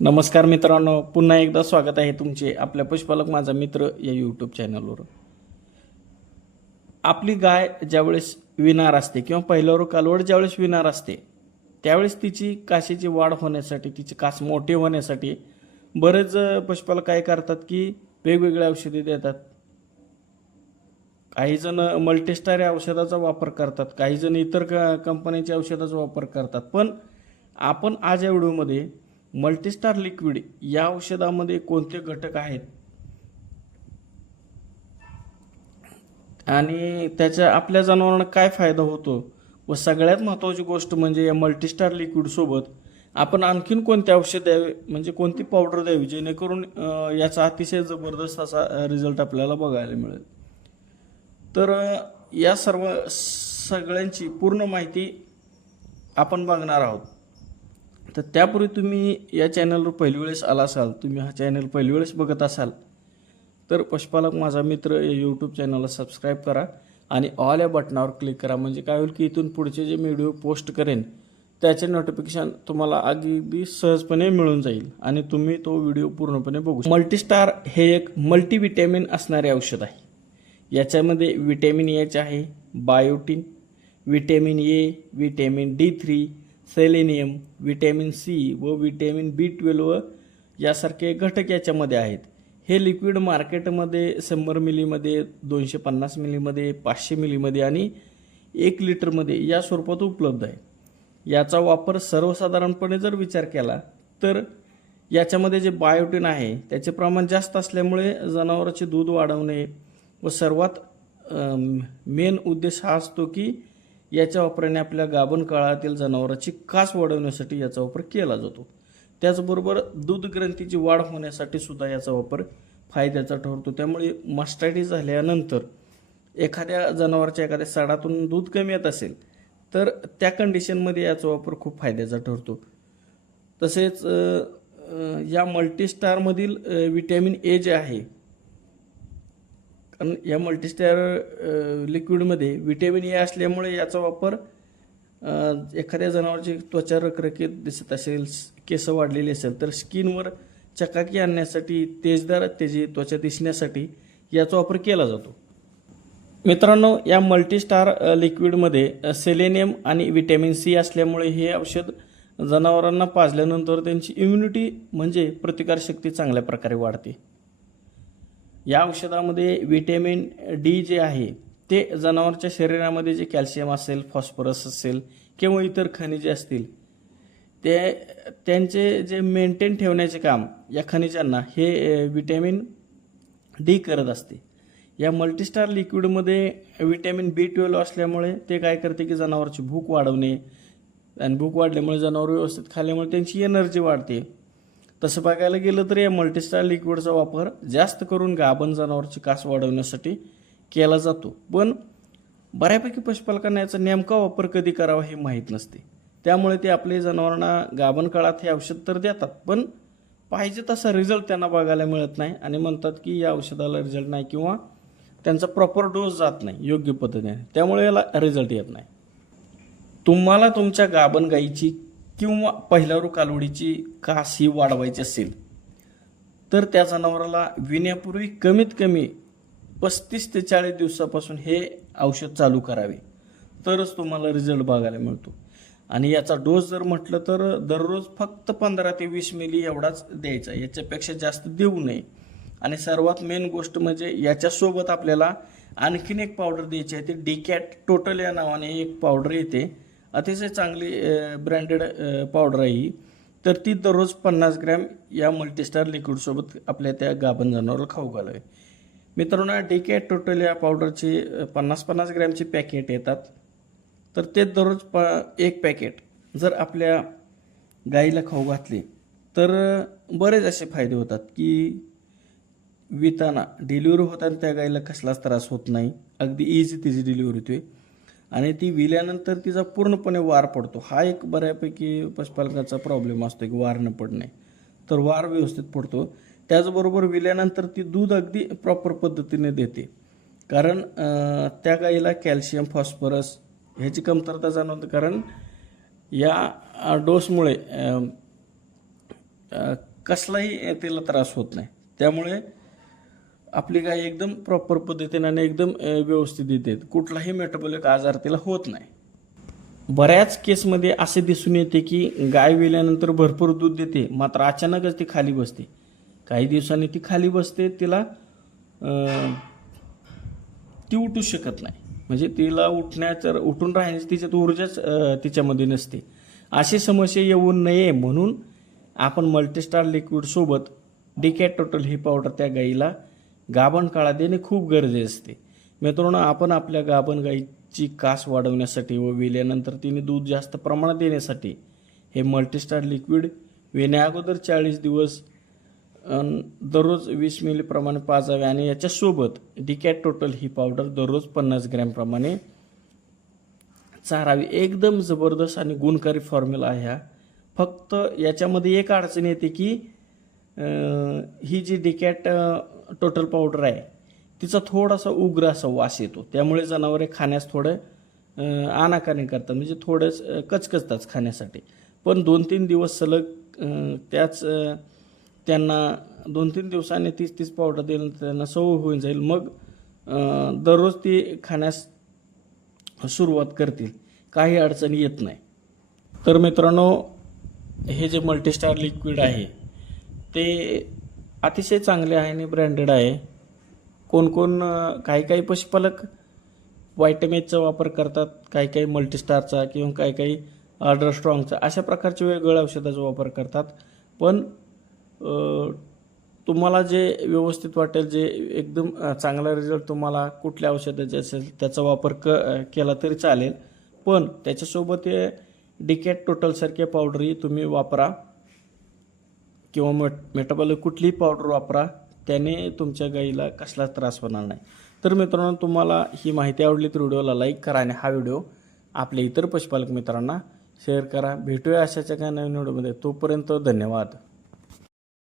नमस्कार मित्रांनो पुन्हा एकदा स्वागत आहे तुमचे आपल्या पशुपालक माझा मित्र या यूट्यूब चॅनलवर आपली गाय ज्यावेळेस विणार असते किंवा पहिल्यावर कालवड ज्यावेळेस विणार असते त्यावेळेस तिची काशीची वाढ होण्यासाठी तिचे कास मोठे होण्यासाठी बरेच पशुपालक काय करतात की वेगवेगळ्या औषधे देतात. काही जण मल्टीस्टार या औषधाचा वापर करतात काही जण इतर क कंपन्यांच्या औषधाचा वापर करतात. पण आपण आज या व्हिडिओमध्ये मल्टीस्टार लिक्विड या औषधामध्ये कोणते घटक आहेत? आणि त्याच्या आपल्या जनावरांना काय फायदा होतो? व सगळ्यात महत्त्वाची गोष्ट म्हणजे या मल्टीस्टार लिक्विडसोबत आपण आणखीन कोणते औषध द्यावे? म्हणजे कोणती पावडर द्यावी? जेणेकरून याचा अतिशय जबरदस्त असा रिझल्ट आपल्याला बघायला मिळेल. तर या सर्व सगळ्यांची पूर्ण माहिती आपण बघणार आहोत. तर त्यापूर्वी तुम्ही या चॅनलवर पहिली वेळेस आला असाल तुम्ही हा चॅनल पहिली वेळेस बघत असाल तर पशुपालक माझा मित्र या यूट्यूब चॅनलला सबस्क्राईब करा आणि ऑल या बटनावर क्लिक करा. म्हणजे काय होईल की इथून पुढचे जे मी व्हिडिओ पोस्ट करेन त्याचे नोटिफिकेशन तुम्हाला अगदी सहजपणे मिळून जाईल आणि तुम्ही तो व्हिडिओ पूर्णपणे बघू मल्टीस्टार हे एक मल्टीव्हिटॅमिन असणारे औषध आहे. याच्यामध्ये विटॅमिन एच आहे biotin vitamin A vitamin D three selenium vitamin C व विटॅमिन बी ट्वेल्व यासारखे घटक याच्यामध्ये आहेत. हे लिक्विड मार्केटमध्ये शंभर मिलीमध्ये दोनशे पन्नास मिलीमध्ये पाचशे मिलीमध्ये आणि एक लिटरमध्ये या स्वरूपात उपलब्ध आहे. याचा वापर सर्वसाधारणपणे जर विचार केला तर याच्यामध्ये जे बायोटिन आहे त्याचे प्रमाण जास्त असल्यामुळे जनावराचे दूध वाढवणे व सर्वात मेन उद्देश हा असतो की याच्या वापराने आपल्या गाभण काळातील जनावरांची कास वाढवण्यासाठी याचा वापर केला जातो. त्याचबरोबर दूध ग्रंथीची वाढ होण्यासाठी सुद्धा याचा वापर फायद्याचा ठरतो. त्यामुळे मास्टायटी झाल्यानंतर एखाद्या जनावरच्या एखाद्या सडातून दूध कमी येत असेल तर त्या कंडिशनमध्ये याचा वापर खूप फायद्याचा ठरतो. तसेच या मल्टीस्टारमधील अ, विटॅमिन ए जे आहे कारण या मल्टीस्टार लिक्विडमध्ये विटॅमिन ए असल्यामुळे याचा वापर एखाद्या जनावरची त्वचा रखरखीत दिसत असेल केस वाढलेली असेल तर स्किनवर चकाकी आणण्यासाठी तेजदार त्याची त्वचा दिसण्यासाठी याचा वापर केला जातो. मित्रांनो या मल्टीस्टार लिक्विडमध्ये सेलेनियम आणि विटॅमिन सी असल्यामुळे हे औषध जनावरांना पाजल्यानंतर त्यांची इम्युनिटी म्हणजे प्रतिकारशक्ती चांगल्या प्रकारे वाढते. या औषधामध्ये विटॅमिन डी जे आहे ते जनावरच्या शरीरामध्ये जे कॅल्शियम असेल फॉस्फरस असेल किंवा इतर खनिजे असतील ते त्यांचे जे मेंटेन ठेवण्याचे काम या खनिजांना हे व्हिटॅमिन विटॅमिन डी करत असते. या मल्टीस्टार लिक्विडमध्ये विटॅमिन बी ट्वेल्व असल्यामुळे ते काय करते की जनावरची भूक वाढवणे आणि भूक वाढल्यामुळे जनावर व्यवस्थित खाल्ल्यामुळे त्यांची एनर्जी वाढते. तसं बघायला गेलं तर या मल्टीस्टार लिक्विडचा वापर जास्त करून गाभण जनावरची कास वाढवण्यासाठी केला जातो. पण बऱ्यापैकी पशुपालकांना याचा नेमका वापर कधी करावा हे माहीत नसते. त्यामुळे ते आपले जनावरांना गाभण काळात हे औषध तर देतात पण पाहिजे तसा रिझल्ट त्यांना बघायला मिळत नाही आणि म्हणतात की या औषधाला रिझल्ट नाही किंवा त्यांचा प्रॉपर डोस जात नाही योग्य पद्धतीने. त्यामुळे याला रिझल्ट येत नाही. तुम्हाला तुमच्या गाभण गाईची किंवा पहिल्यावर कालवडीची कास ही वाढवायची असेल तर त्या जनावराला विण्यापूर्वी कमीत कमी पस्तीस ते चाळीस दिवसापासून हे औषध चालू करावे. तरच तुम्हाला रिझल्ट बघायला मिळतो. आणि याचा डोस जर म्हटलं तर दररोज फक्त पंधरा ते वीस मिली एवढाच द्यायचा. याच्यापेक्षा जास्त देऊ नये. आणि सर्वात मेन गोष्ट म्हणजे याच्यासोबत आपल्याला आणखीन एक पावडर द्यायची आहे ती डिकॅट टोटल या नावाने एक पावडर येते. अतिशय चांगली ब्रँडेड पावडर आहे ही. तर ती दररोज पन्नास ग्रॅम या मल्टीस्टार लिक्विडसोबत आपल्या त्या गाभण जनावराला खाऊ घालावे. मित्रांनो के टोटल या पावडरची पन्नास पन्नास ग्रॅमची पॅकेट येतात. तर ते दररोज प एक पॅकेट जर आपल्या गाईला खाऊ घातले तर बरेच असे फायदे होतात की विताना डिलिव्हरी होताना त्या गाईला कसलाच त्रास होत नाही. अगदी इझी तिची डिलिव्हरी होते आणि ती विल्यानंतर तिचा पूर्णपणे वार पडतो. हा एक बऱ्यापैकी पशुपालकाचा प्रॉब्लेम असतो की वार न पडणे. तर वार व्यवस्थित पडतो. त्याचबरोबर विल्यानंतर ती दूध अगदी प्रॉपर पद्धतीने देते. कारण त्या गाईला कॅल्शियम फॉस्फरस ह्याची कमतरता जाणवते. कारण या डोसमुळे कसलाही तिला त्रास होत नाही. त्यामुळे आपली गाय एकदम प्रॉपर पद्धतीने आणि एकदम व्यवस्थित येते कुठलाही मेटाबॉलिक आजार तिला होत नाही. बऱ्याच केसमध्ये असे दिसून येते की गाय विल्यानंतर भरपूर दूध देते मात्र अचानकच ती खाली बसते. काही दिवसांनी ती खाली बसते तिला ती उठू शकत नाही. म्हणजे तिला उठण्याचं उठून राहण्याची तिच्यात ऊर्जाच तिच्यामध्ये नसते. अशी समस्या येऊ नये म्हणून आपण मल्टीस्टार लिक्विडसोबत डिकॅट टोटल ही पावडर त्या गाईला गाभण काळा देणे खूप गरजे असते. मित्रांनो आपण आपल्या गाभण गाईची कास वाढवण्यासाठी व विल्यानंतर तिने दूध जास्त प्रमाणात देण्यासाठी हे मल्टीस्टार लिक्विड वेण्या अगोदर चाळीस दिवस दररोज वीस मिलीप्रमाणे पाजावे आणि याच्यासोबत डिकॅट टोटल ही पावडर दररोज पन्नास ग्रॅमप्रमाणे चारावी. एकदम जबरदस्त आणि गुणकारी फॉर्म्युला आहे हा. फक्त याच्यामध्ये एक अडचण येते की ही जी डिकॅट टोटल पावडर आहे. तिचा थोडासा उग्र असा वास येतो. त्यामुळे जनावरे खाण्यास थोडं आनाकानी करतात. म्हणजे थोडंच कचकचतात खाण्यासाठी. पण दोन तीन दिवस सलग त्याच त्यांना दोन तीन दिवसांनी तीस तीस पावडर दिल्यानंतर त्यांना सवय होऊन जाईल. मग दररोज ती खाण्यास सुरुवात करतील. काही अडचणी येत नाही. तर मित्रांनो हे जे मल्टीस्टार लिक्विड आहे ते अतिशय चांगले आहे आणि ब्रँडेड आहे. कोण कोण काही काही पशुपालक व्हायटमेजचा वापर करतात काही काही मल्टीस्टारचा किंवा काही काही ऑर्डर स्ट्रॉंगचा अशा प्रकारचे वेगवेगळ्या औषधाचा वापर करतात. पण तुम्हाला जे व्यवस्थित वाटेल जे एकदम चांगला रिझल्ट तुम्हाला कुठल्या औषधाचे असेल त्याचा वापर क केला तरी चालेल. पण त्याच्यासोबत हे टोटलसारख्या पावडरही तुम्ही वापरा. किंवा मट मेटाबॉलिक कुठलीही पावडर वापरा त्याने तुमच्या गाईला कसलाच त्रास होणार नाही. तर मित्रांनो तुम्हाला ही माहिती आवडली तर व्हिडिओला लाईक करा आणि हा व्हिडिओ आपल्या इतर पशुपालक मित्रांना शेअर करा. भेटूया अशाच्या काही नवीन व्हिडिओमध्ये. तोपर्यंत धन्यवाद.